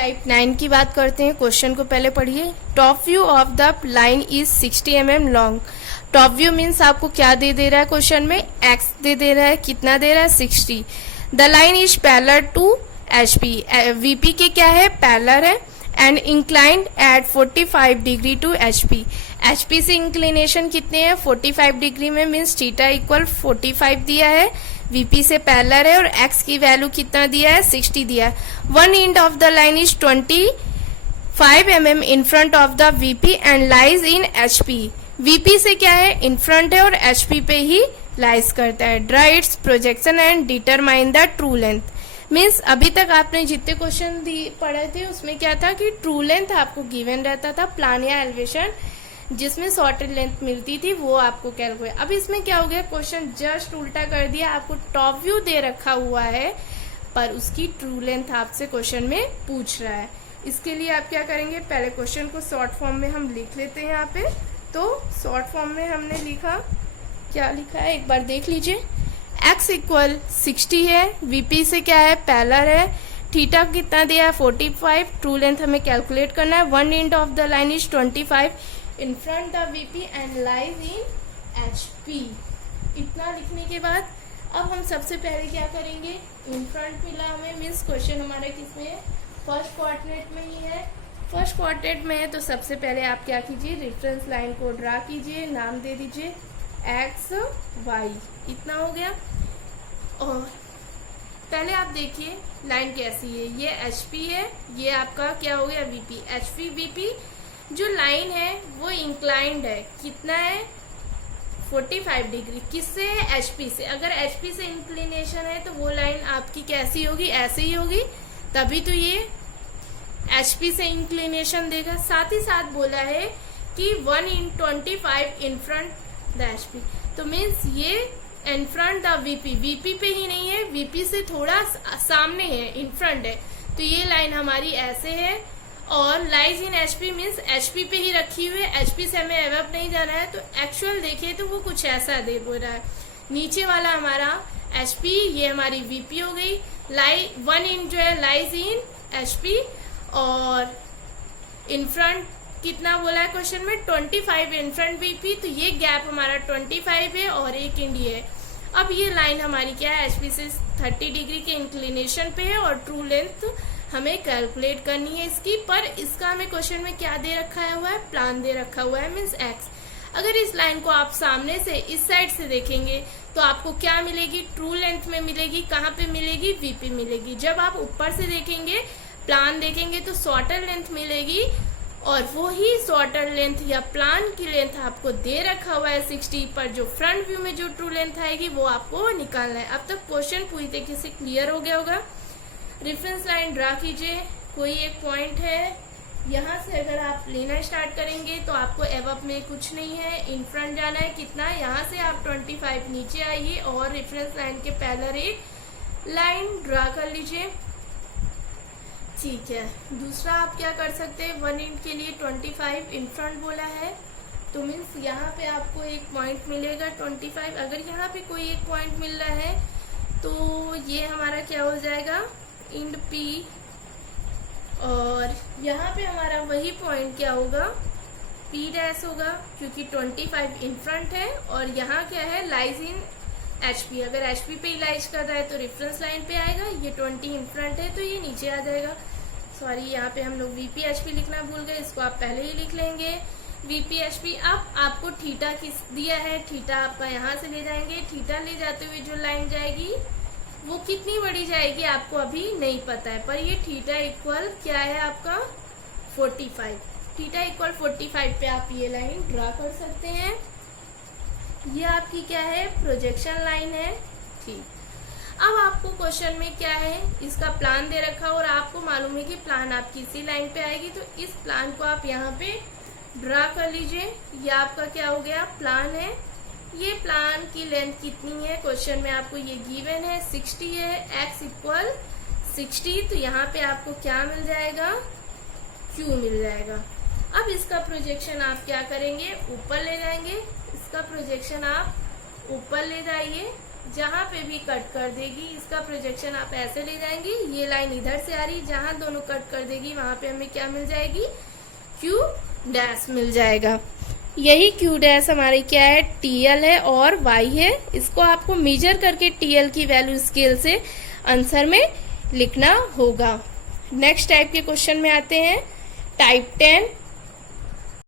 Type 9 की बात करते हैं। क्वेश्चन को पहले पढ़िए। Top view of the line is 60 mm long. Top view means आपको क्या दे रहा है क्वेश्चन में, एक्स दे रहा है, कितना दे रहा है 60। The line is parallel to HP, VP के क्या है, पैरेलल है, and inclined at 45 degree to HP. HP से इंक्लिनेशन कितने हैं 45 डिग्री में, मीन्स थीटा इक्वल 45 दिया है। वीपी से पैरेलल है और एक्स की वैल्यू कितना दिया है 60 दिया है। One end of the line is 25 mm in front of the VP and lies in HP. VP से क्या है इन फ्रंट है और एचपी पे ही लाइज करता है। Draw it's projection and determine the true length. Means अभी तक आपने जितने क्वेश्चन पढ़े थे उसमें क्या था कि ट्रू लेंथ आपको गिवन रहता था, प्लान या एलिवेशन जिसमें शॉर्टेड लेंथ मिलती थी वो आपको कैलकुलेट। अब इसमें क्या हो गया, क्वेश्चन जस्ट उल्टा कर दिया। आपको टॉप व्यू दे रखा हुआ है पर उसकी ट्रू लेंथ आपसे क्वेश्चन में पूछ रहा है। इसके लिए आप क्या करेंगे, पहले क्वेश्चन को शॉर्ट फॉर्म में हम लिख लेते हैं। यहाँ पे तो शॉर्ट फॉर्म में हमने लिखा, क्या लिखा है एक बार देख लीजिए। x इक्वल 60 है, वीपी से क्या है पैरेलल है, थीटा कितना दिया है 45, ट्रू लेंथ हमें कैलकुलेट करना है। One end of the line is 25 in front the VP and lies in HP. इतना लिखने के बाद अब हम सबसे पहले क्या करेंगे, इन फ्रंट मिला हमें, मीन्स क्वेश्चन हमारा किसमें है, फर्स्ट क्वाड्रेंट में ही है। फर्स्ट क्वाड्रेंट में है तो सबसे पहले आप क्या कीजिए, रेफरेंस लाइन को ड्रा कीजिए, नाम दे दीजिए एक्स वाई। इतना हो गया। और पहले आप देखिए लाइन कैसी है, ये एचपी है, ये आपका क्या हो गया वीपी। एचपी वीपी जो लाइन है वो इंक्लाइंड है, कितना है 45 डिग्री, किससे है एचपी से। अगर एचपी से इंक्लिनेशन है तो वो लाइन आपकी कैसी होगी, ऐसे ही होगी, तभी तो ये एचपी से इंक्लिनेशन देगा। साथ ही साथ बोला है कि 1/25 इन फ्रंट द एचपी, तो मीन्स ये in front the VP, VP पे ही नहीं है, वीपी से थोड़ा सामने है, इन फ्रंट है, तो ये लाइन हमारी ऐसे है। और lies in HP means HP पे ही रखी हुई है, एचपी से हमें एवअप नहीं जाना है। तो एक्चुअल देखिए तो वो कुछ ऐसा दे बोल रहा है। नीचे वाला हमारा एचपी, ये हमारी वीपी हो गई, वन इन जो है लाइज इन एचपी, और इन फ्रंट कितना बोला है क्वेश्चन में 25 इन फ्रंट वीपी, तो ये गैप हमारा 25 है और एक इंडी है। अब ये लाइन हमारी क्या है, एचपी से 30 डिग्री के इंक्लिनेशन पे है और ट्रू लेंथ हमें कैलकुलेट करनी है इसकी। पर इसका हमें क्वेश्चन में क्या दे रखा हुआ है, प्लान दे रखा हुआ है, मीन्स एक्स। अगर इस लाइन को आप सामने से इस साइड से देखेंगे तो आपको क्या मिलेगी, ट्रू लेंथ में मिलेगी। कहाँ पे मिलेगी, वीपी मिलेगी। जब आप ऊपर से देखेंगे, प्लान देखेंगे तो शॉर्टर लेंथ मिलेगी, और वो ही शॉर्टर लेंथ या प्लान की लेंथ आपको दे रखा हुआ है 60, पर जो फ्रंट व्यू में जो ट्रू लेंथ आएगी वो आपको निकालना है। अब तक क्वेश्चन पूरी तरीके से क्लियर हो गया होगा। रेफरेंस लाइन ड्रा कीजिए, कोई एक पॉइंट है, यहाँ से अगर आप लेना स्टार्ट करेंगे तो आपको एवअप में कुछ नहीं है, इन फ्रंट जाना है कितना, यहाँ से आप 25 नीचे आइए और रेफरेंस लाइन के पैरेलल एक लाइन ड्रा कर लीजिए। ठीक है, दूसरा आप क्या कर सकते हैं, वन इंच के लिए 25 इन फ्रंट बोला है, तो मीन्स यहाँ पे आपको एक पॉइंट मिलेगा 25। अगर यहाँ पे कोई एक पॉइंट मिल रहा है तो ये हमारा क्या हो जाएगा, इंड पी, और यहाँ पे हमारा वही पॉइंट क्या होगा, पी डैश होगा, क्योंकि 25 इन फ्रंट है और यहाँ क्या है लाइज इन एचपी। अगर एचपी पे ही लाइज कर रहा है तो रेफरेंस लाइन पे आएगा, ये 20 इन फ्रंट है तो ये नीचे आ जाएगा। सॉरी, यहाँ पे हम लोग वीपी एचपी लिखना भूल गए, इसको आप पहले ही लिख लेंगे वीपी एचपी। अब आपको थीटा किस दिया है, थीटा आपका यहाँ से ले जाएंगे, थीटा ले जाते हुए जो लाइन जाएगी वो कितनी बड़ी जाएगी आपको अभी नहीं पता है, पर ये थीटा इक्वल क्या है आपका 45। थीटा इक्वल 45 पे आप ये लाइन ड्रा कर सकते हैं। ये आपकी क्या है, प्रोजेक्शन लाइन है। ठीक, अब आपको क्वेश्चन में क्या है, इसका प्लान दे रखा और आपको मालूम है कि प्लान आपकी इसी लाइन पे आएगी, तो इस प्लान को आप यहाँ पे ड्रा कर लीजिए। ये आपका क्या हो गया, प्लान है। ये प्लान की लेंथ कितनी है, क्वेश्चन में आपको ये गिवन है 60 है, एक्स इक्वल 60, तो यहाँ पे आपको क्या मिल जाएगा, क्यू मिल जाएगा। अब इसका प्रोजेक्शन आप क्या करेंगे, ऊपर ले जाएंगे, इसका प्रोजेक्शन आप ऊपर ले जाइए जहां पे भी कट कर देगी इसका प्रोजेक्शन आप ऐसे ले जाएंगे, ये लाइन इधर से आ रही, जहां दोनों कट कर देगी वहां पे हमें क्या मिल जाएगी, क्यू डैश मिल जाएगा। यही क्यू डैश हमारी क्या है, टीएल है और वाई है। इसको आपको मेजर करके टीएल की वैल्यू स्केल से आंसर में लिखना होगा। नेक्स्ट टाइप के क्वेश्चन में आते हैं टाइप 10